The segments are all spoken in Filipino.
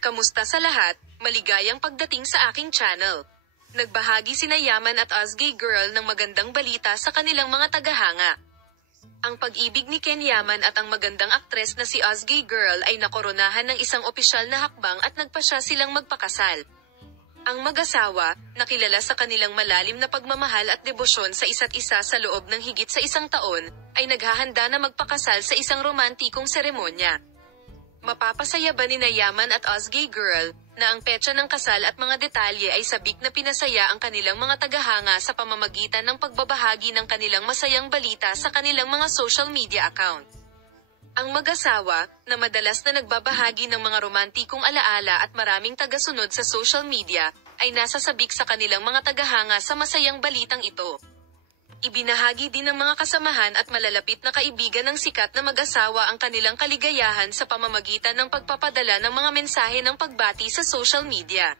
Kamusta sa lahat? Maligayang pagdating sa aking channel. Nagbahagi sina Yaman at Ozgay Girl ng magandang balita sa kanilang mga tagahanga. Ang pag-ibig ni Ken Yaman at ang magandang aktres na si Ozgay Girl ay nakoronahan ng isang opisyal na hakbang at nagpasya silang magpakasal. Ang mag-asawa, nakilala sa kanilang malalim na pagmamahal at debosyon sa isa't isa sa loob ng higit sa isang taon, ay naghahanda na magpakasal sa isang romantikong seremonya. Mapapasaya ba nina Yaman at Ozgay Girl, na ang petsa ng kasal at mga detalye ay sabik na pinasaya ang kanilang mga tagahanga sa pamamagitan ng pagbabahagi ng kanilang masayang balita sa kanilang mga social media account. Ang mag-asawa, na madalas na nagbabahagi ng mga romantikong alaala at maraming tagasunod sa social media, ay nasa sabik sa kanilang mga tagahanga sa masayang balitang ito. Ibinahagi din ng mga kasamahan at malalapit na kaibigan ng sikat na mag-asawa ang kanilang kaligayahan sa pamamagitan ng pagpapadala ng mga mensahe ng pagbati sa social media.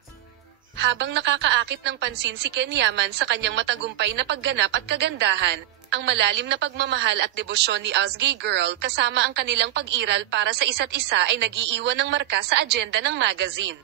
Habang nakakaakit ng pansin si Ken Yaman sa kanyang matagumpay na pagganap at kagandahan, ang malalim na pagmamahal at debosyon ni Ozgay Girl kasama ang kanilang pag-iral para sa isa't isa ay nag-iiwan ng marka sa agenda ng magazine.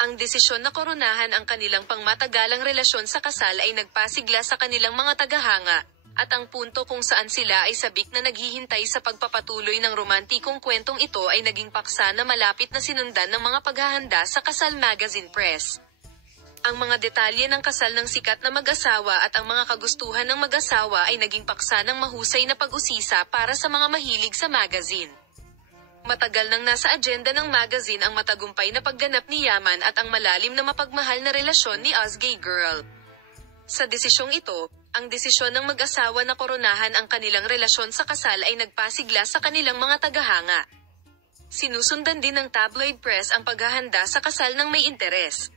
Ang desisyon na koronahan ang kanilang pangmatagalang relasyon sa kasal ay nagpasigla sa kanilang mga tagahanga, at ang punto kung saan sila ay sabik na naghihintay sa pagpapatuloy ng romantikong kwentong ito ay naging paksa na malapit na sinundan ng mga paghahanda sa Kasal Magazine Press. Ang mga detalye ng kasal ng sikat na mag-asawa at ang mga kagustuhan ng mag-asawa ay naging paksa ng mahusay na pag-usisa para sa mga mahilig sa magazine. Matagal nang nasa agenda ng magazine ang matagumpay na pagganap ni Yaman at ang malalim na mapagmahal na relasyon ni Ozgay Girl. Sa desisyong ito, ang desisyon ng mag-asawa na koronahan ang kanilang relasyon sa kasal ay nagpasigla sa kanilang mga tagahanga. Sinusundan din ng tabloid press ang paghahanda sa kasal ng may interes.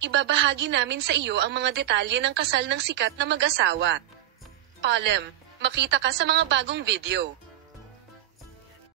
Ibabahagi namin sa iyo ang mga detalye ng kasal ng sikat na mag-asawa. Makita ka sa mga bagong video.